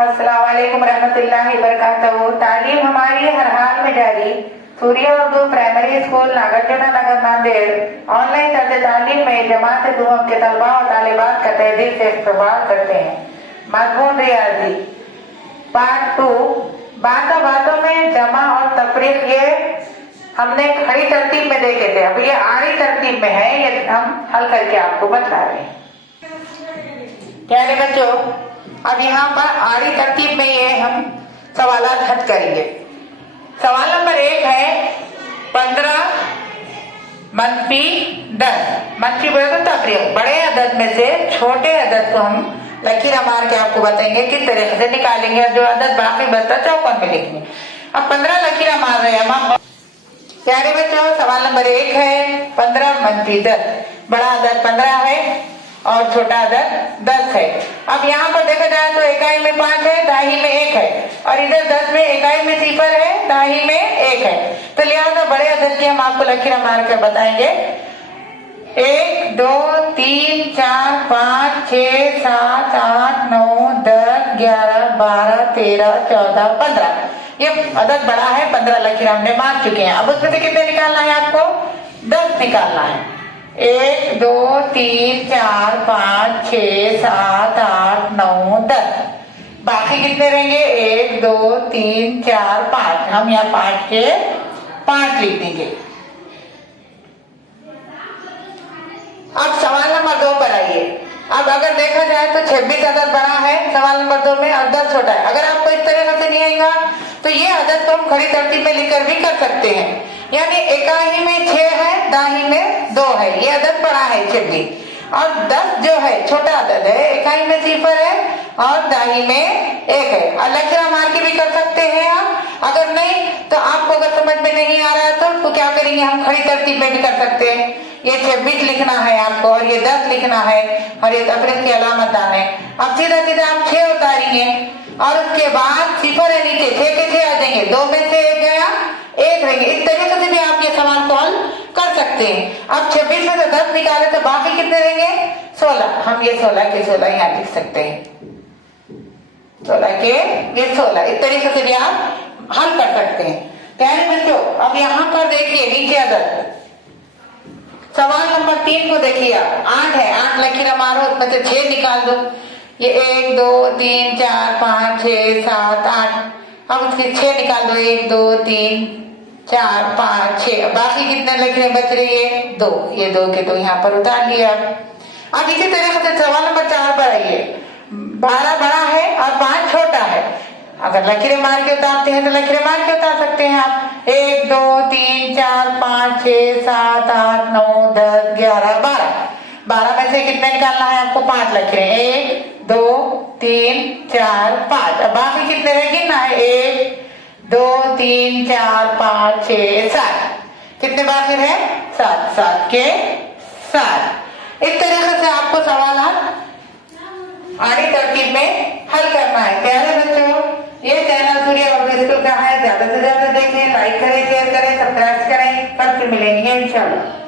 अस्सलाम वालेकुम रहमतुल्लाहि वबरकातुहू। तालीम हमारी हर हाल में जारी। सूर्या उर्दू प्राइमरी स्कूल नागार्जुन नगर नांदेड़ ऑनलाइन तर्ज तालीम में जमात दुहम के तलबा और तालिबात का तहे दिल से इस्तकबाल करते हैं। मज़मून रियाजी पार्ट 2 बातों बातों में जमा और तफरीक, ये हमने खड़ी तरतीब में देखे थे। अब ये आड़ी तरतीब में है, ये हम हल करके आपको बता रहे हैं। प्यारे बच्चों, अब यहाँ पर आड़ी तरतीब में ये हम सवालात हल करेंगे। सवाल नंबर 1 है 15 मनफी 10। मनफी बोले तो तफरीक, बड़े अदद में से छोटे अदद को हम लकीर मार के आपको बताएंगे किस तरीके से निकालेंगे, और जो अदद बाकी बचता चौकोन में लिखेंगे। अब 15 लकीर मार रहे हैं हम। प्यारे बच्चों, सवाल नंबर 1 है 15 मनफी 10। बड़ा अदद 15 है और छोटा अदद 10 है। अब यहाँ पर देखा जाए तो इकाई में 5 है, दाही में 1 है, और इधर 10 में इकाई में 0 है, दाही में 1 है। तो लिहाजा बड़े अदद की हम आपको लकीर मार कर बताएंगे। 1 2 3 4 5 6 7 8 9 10 11 12 13 14 15। ये अदद बड़ा है, 15 लकीर हमने मार चुके हैं। अब उसमें से कितने निकालना है आपको? 10 निकालना है। 1 2 3 4 5 6 7 8 9 10। बाकी कितने रहेंगे? 1 2 3 4 5। हम यहाँ 5 के 5 लिख देंगे। अब सवाल नंबर 2 पर आइए। अब अगर देखा जाए तो 26 अदद बड़ा है सवाल नंबर 2 में, और 10 छोटा है। अगर आपको इस तरह से नहीं आएगा तो ये अदद को हम खड़ी तरतीब में लिखकर भी कर सकते हैं। यानी इकाई में 6 है, दाही में 2 है, ये अदद बड़ा है 26, और 10 जो है छोटा अदद है, इकाई में 0 है और दाही में 1 है। और लकीर मार के भी कर सकते हैं आप। अगर नहीं तो आपको अगर समझ में नहीं आ रहा है तो उसको क्या करेंगे, हम खड़ी तरतीब में भी कर सकते हैं। ये 26 लिखना है आपको, और ये 10 लिखना है, और ये तफरीक की अलामत आना है। अब सीधा सीधा आप 6 उतारेंगे, और उसके बाद 0 है नीचे, 6 के 6 आ जाएंगे, 2 में से 1 गया, 1 रहेंगे। इस तरीके से भी आप ये सवाल को हल कर सकते हैं। अब 26 में से 10 निकाले तो बाकी कितने रहेंगे? 16। हम ये 16 के 16 यहाँ लिख सकते हैं। 16 के ये 16, इस तरीके से भी आप हल कर सकते हैं। प्यारे बच्चों, अब यहाँ पर देखिए नीचे अदद सवाल नंबर 3 को देखिए। 8 है, 8 लकीर मारो, उसमें से 6 निकाल दो। ये 1 2 3 4 5 6 7 8। अब उसके 6 निकाल दो। 1 2 3 4 5 6। बाकी कितने लकीरें बच रही है? 2। ये 2 के 2 यहाँ पर उतार लिया। अब इसी तरीके से सवाल नंबर 4 पर आइए। 12 बड़ा है और 5 छोटा है। अगर लकीरें मार के उतारते हैं तो लकीरें मार के उतार सकते हैं आप। 1 2 3 4 5 6 7 8 9 10 11 12। 12 में से कितने निकालना है आपको? 5 लकीरें। 1 2 3 4 5। अब बाकी कितने रह गिनना है? 1 2 3 4 5 6 7। कितने बाकी रहे? 7। 7 के 7। इस तरीके से आपको सवाल आड़ी तरतीब में हल करना है। प्यारे बच्चों, ये चैनल सूर्या उर्दू स्कूल का है। ज्यादा से ज्यादा देखें, लाइक करें, शेयर करें, सब्सक्राइब करें। कल फिर मिलेंगे इंशाल्लाह।